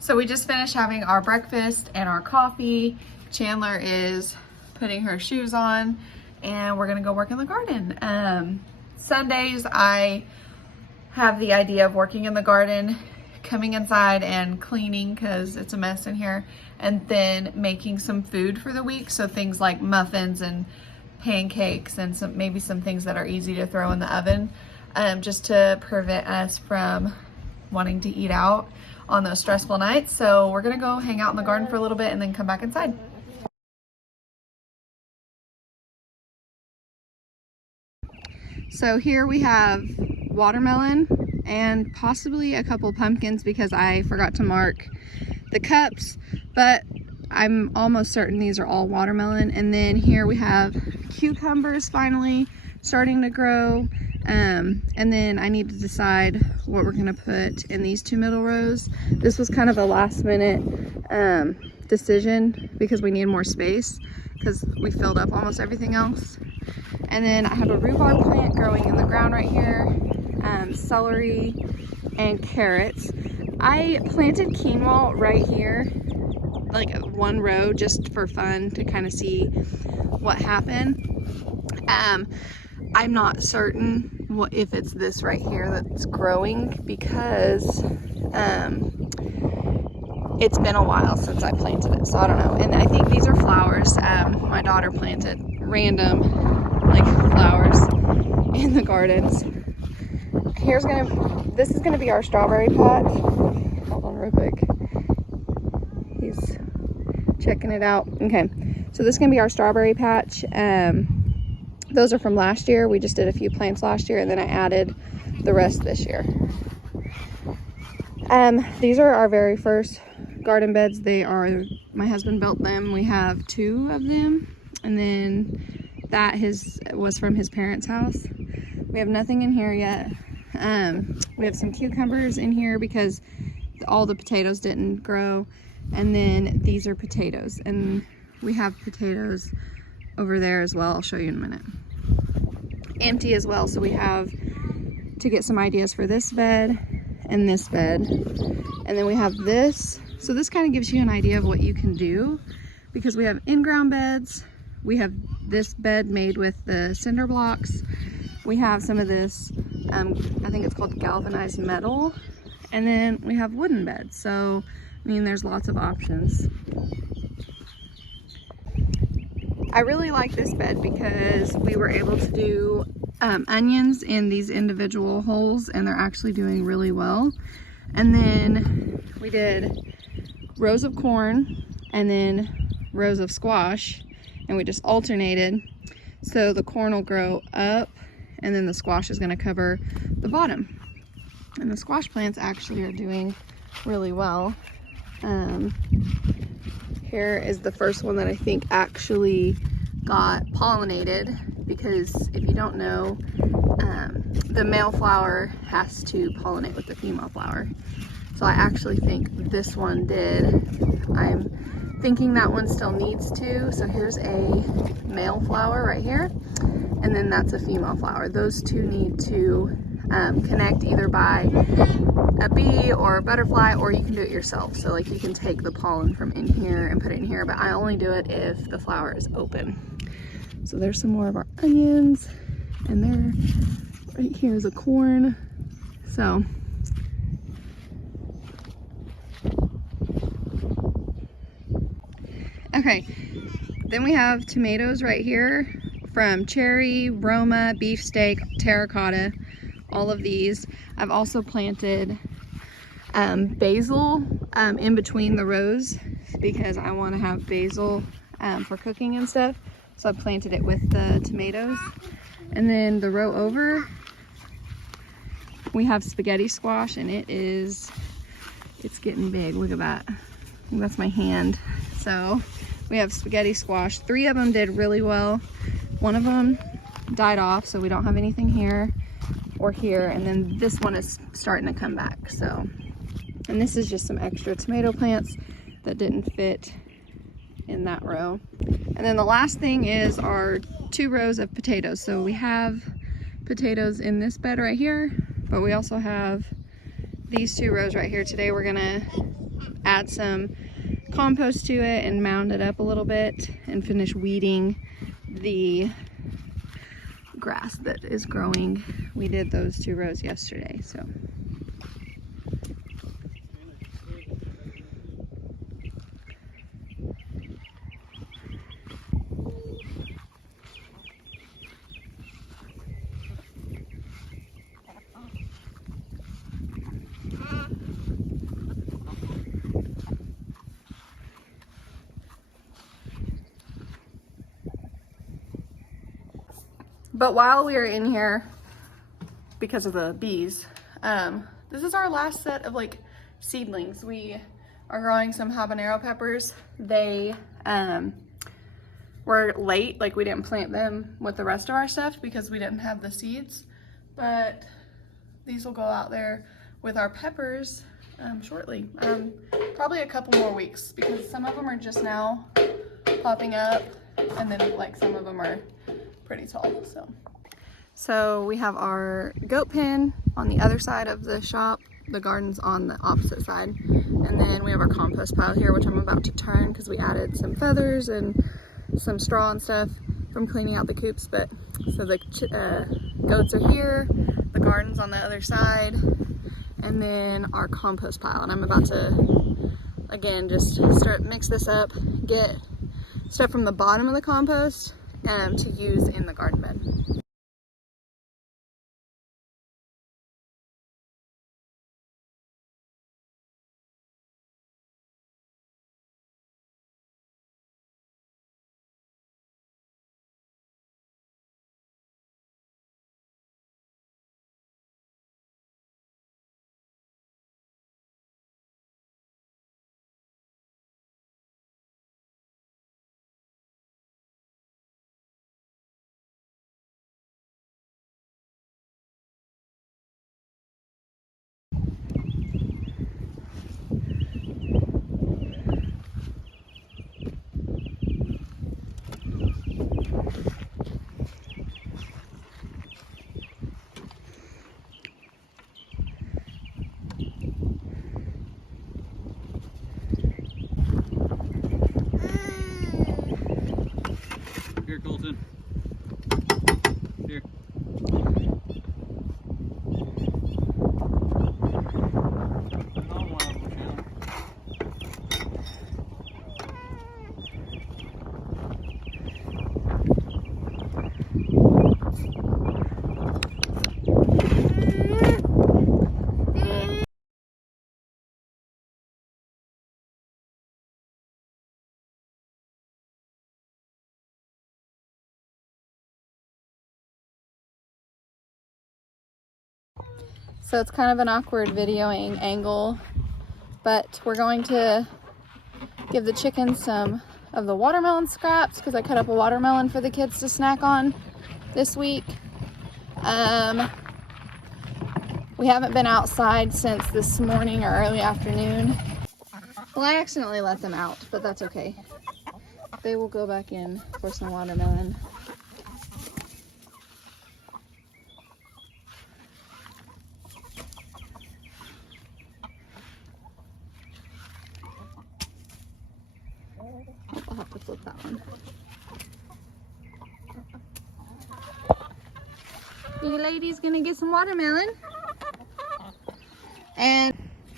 So we just finished having our breakfast and our coffee. Chandler is putting her shoes on and we're gonna go work in the garden. Sundays I have the idea of working in the garden, coming inside and cleaning because it's a mess in here, and then making some food for the week. So things like muffins and pancakes and maybe some things that are easy to throw in the oven, just to prevent us from wanting to eat out on those stressful nights. So we're gonna go hang out in the garden for a little bit and then come back inside. So here we have watermelon and possibly a couple pumpkins because I forgot to mark the cups, but I'm almost certain these are all watermelon. And then here we have cucumbers finally starting to grow. And then I need to decide what we're gonna put in these two middle rows. This was kind of a last minute decision because we need more space because we filled up almost everything else. And then I have a rhubarb plant growing in the ground right here, celery and carrots. I planted quinoa right here, like one row, just for fun to kind of see what happened. I'm not certain if it's this right here that's growing because it's been a while since I planted it, so I don't know. And I think these are flowers. My daughter planted random like flowers in the gardens. This is gonna be our strawberry patch. Hold on real quick. He's checking it out. Okay, so this is gonna be our strawberry patch. Those are from last year. We just did a few plants last year and then I added the rest this year. These are our very first garden beds. My husband built them. We have 2 of them, and then that was from his parents' house. We have nothing in here yet. We have some cucumbers in here because all the potatoes didn't grow, and then these are potatoes, and we have potatoes over there as well. I'll show you in a minute. Empty as well, so we have to get some ideas for this bed and this bed. And then we have this. So this kind of gives you an idea of what you can do because we have in-ground beds. We have this bed made with the cinder blocks. We have some of this, I think it's called galvanized metal. And then we have wooden beds. So, I mean, there's lots of options. I really like this bed because we were able to do onions in these individual holes and they're actually doing really well. And then we did rows of corn and then rows of squash, and we just alternated. So the corn will grow up and then the squash is going to cover the bottom. And the squash plants actually are doing really well. Here is the first one that I think actually got pollinated, because if you don't know, the male flower has to pollinate with the female flower. So I actually think this one did. I'm thinking that one still needs to. So here's a male flower right here, and then that's a female flower. Those two need to connect either by a bee or a butterfly, or you can do it yourself. So like you can take the pollen from in here and put it in here, but I only do it if the flower is open. So there's some more of our onions, and there, right here is a corn. So okay, then we have tomatoes right here from cherry, Roma, beefsteak, terracotta, all of these. I've also planted basil in between the rows because I want to have basil for cooking and stuff. So I planted it with the tomatoes. And then the row over, we have spaghetti squash, and it's getting big. Look at that. I think that's my hand. So we have spaghetti squash. 3 of them did really well. One of them died off, so we don't have anything here or here. And then this one is starting to come back. So, and this is just some extra tomato plants that didn't fit in that row. And then the last thing is our 2 rows of potatoes. So we have potatoes in this bed right here, but we also have these 2 rows right here. Today we're gonna add some compost to it and mound it up a little bit and finish weeding the grass that is growing. We did those 2 rows yesterday, so. But while we were in here, because of the bees, this is our last set of like seedlings. We are growing some habanero peppers. They were late, like we didn't plant them with the rest of our stuff because we didn't have the seeds. But these will go out there with our peppers shortly. Probably a couple more weeks because some of them are just now popping up, and then like some of them are pretty tall. So we have our goat pen on the other side of the shop, the garden's on the opposite side, and then we have our compost pile here, which I'm about to turn because we added some feathers and some straw and stuff from cleaning out the coops. But so the goats are here, the garden's on the other side, and then our compost pile. And I'm about to again just start mix this up, get stuff from the bottom of the compost to use in the garden bed. Here, Colton. Here. So it's kind of an awkward videoing angle, but we're going to give the chickens some of the watermelon scraps because I cut up a watermelon for the kids to snack on this week. We haven't been outside since this morning or early afternoon. Well, I accidentally let them out, but that's okay. They will go back in for some watermelon. I'll have to flip that one. You ladies gonna get some watermelon? And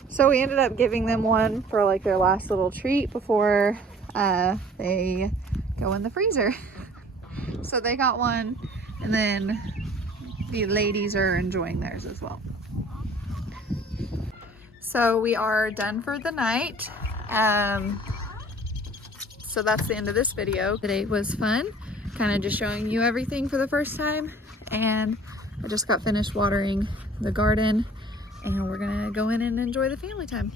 so we ended up giving them one for like their last little treat before they go in the freezer. So they got one, and then the ladies are enjoying theirs as well. So we are done for the night. So that's the end of this video. Today was fun, kind of just showing you everything for the first time. And I just got finished watering the garden, and we're gonna go in and enjoy the family time.